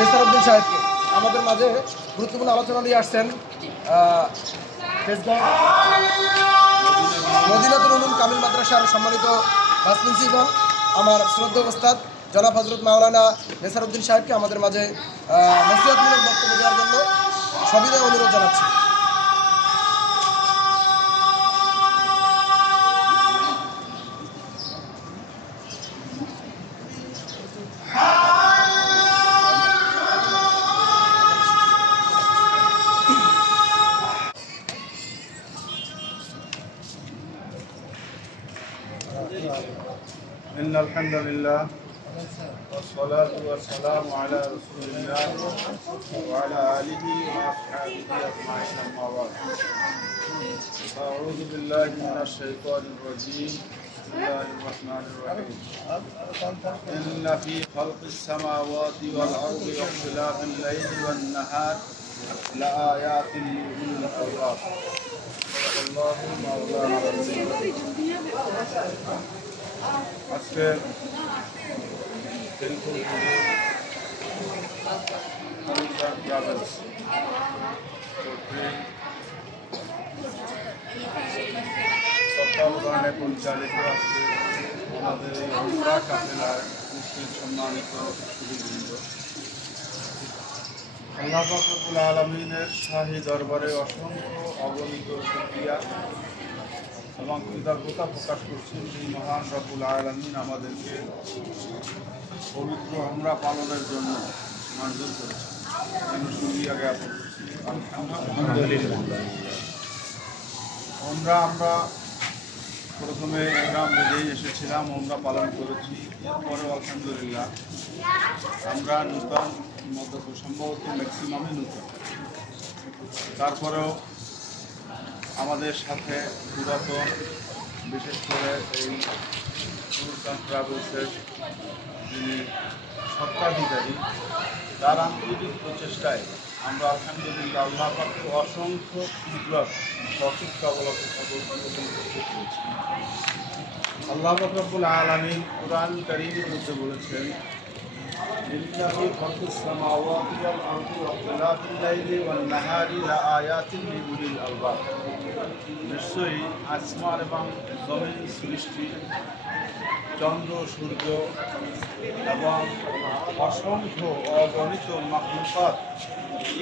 নেসারউদ্দিন সাহেবকে। আমাদের মাঝে গুরুত্বপূর্ণ আলোচনা নিয়ে আসছেন মদিনাতুল উলুম কামিল মাদ্রাসার সম্মানিত ভাইস প্রিন্সিপাল আমার শ্রদ্ধেয় ওস্তাদ জনাব হযরত মাওলানা নেসারউদ্দিন সাহেবকে আমাদের মাঝে নসিহতমূলক বক্তব্য দেওয়ার জন্য সবিনয় অনুরোধ জানাচ্ছি। إن الحمد لله والصلاة والسلام على رسول الله وعلى آله وأصحابه أجمعين أما بعد أعوذ بالله من الشيطان الرجيم بسم الله الرحمن الرحيم إن في خلق السماوات والأرض واختلاف الليل والنهار لآيات لأولي الألباب صدق الله مولانا العظيم আজকে তত্ত্বাবধানে পরিচালিত আজকে আমাদের এই উমরা কাফেলার মুসলিম সম্মানিত সুধীবৃন্দ, আল্লাহ পাক রব্বুল আলামিনের শাহী দরবারে অসংখ্য অগণিত শুকরিয়া এবং কৃতজ্ঞতা প্রকাশ করছি। এই মহান রব্বুল আলামিন আমাদেরকে পবিত্র উমরা পালনের জন্য মঞ্জুর করেছে। আমি শুকরিয়া জ্ঞাপন করছি আলহামদুলিল্লাহ। আমরা প্রথমে ইহরাম বেঁধেই এসেছিলাম, উমরা পালন করেছি। এরপরেও আলহামদুলিল্লাহ আমরা নূতন সম্ভবত ম্যাক্সিমামই নূতন, তারপরেও আমাদের সাথে পুরাতন, বিশেষ করে এই ট্যুরস ট্রাভেলসের যিনি স্বত্বাধিকারী, তার আন্তরিক প্রচেষ্টায় আমরা আলহামদুলিল্লাহ আল্লাহ পাকের অসংখ্য কুদরত অসুখ অবলম্বন করতে পেরেছি। আল্লাহ পাক রব্বুল আলামিন কুরআন কারীমের মধ্যে বলেছেন, إن في خلق السماوات والأرض واختلاف الليل والنهار لآيات لأولي الألباب। নিশ্চয়ই আসমান এবং জমিন সৃষ্টি, চন্দ্র সূর্য এবং অসংখ্য অগণিত মাখলুকাত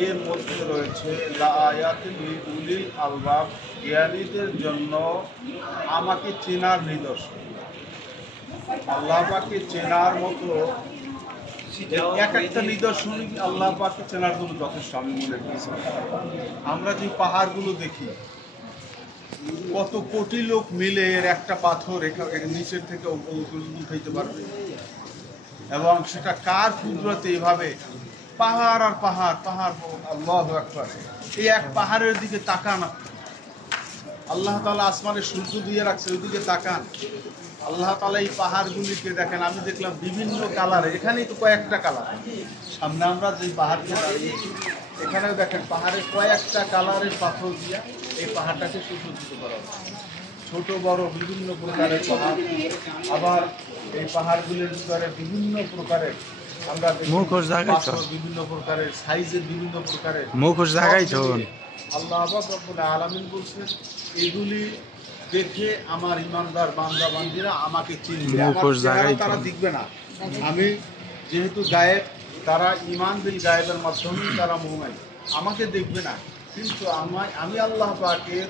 এর মধ্যে রয়েছে লাআয়াতিন লিউলিল আলবাব, জ্ঞানীদের জন্য আমাকে চেনার নিদর্শন। আল্লাহ পাককে চেনার মতো এক একটা নিদর্শন আল্লাহ পাককে চেনার জন্য যথেষ্ট আমি মনে করছি। আমরা যে পাহাড়গুলো দেখি, কত কোটি লোক মিলে এর একটা পাথর নিচের থেকে উঠাইতে পারবে, এবং সেটা কার কুদরতে এইভাবে পাহাড় আর পাহাড় পাহাড়। আল্লাহু আকবার। এই এক পাহাড়ের দিকে তাকান, আল্লাহ তাআলা আসমানে সূর্য দিয়ে রাখছে, ওই দিকে তাকান। আল্লাহ তাআলা এই পাহাড়গুলিকে দেখেন, আমি দেখলাম বিভিন্ন কালারে, এখানেই তো কয়েকটা কালার। সামনে আমরা যে পাহাড়কে দাঁড়িয়েছি এখানেও দেখেন পাহাড়ে কয়েকটা কালারের পাথর দিয়ে এই পাহাড়টাকে সুসজ্জিত করা হচ্ছে। ছোট বড় বিভিন্ন প্রকারের পাহাড়, আবার এই পাহাড়গুলির ভিতরে বিভিন্ন প্রকারের আমরা বিভিন্ন প্রকারের সাইজের বিভিন্ন প্রকারের আল্লাহ রব্বুল আলামিন বলছেন, এগুলি দেখে আমার ইমানদার বান্দা বান্দিরা আমাকে চিনবে। তারা দেখবে না, আমি যেহেতু গায়েব, তারা ইমান বিল গায়েবের মাধ্যমেই তারা মুমিন, আমাকে দেখবে না, কিন্তু আমি আল্লাহ পাকের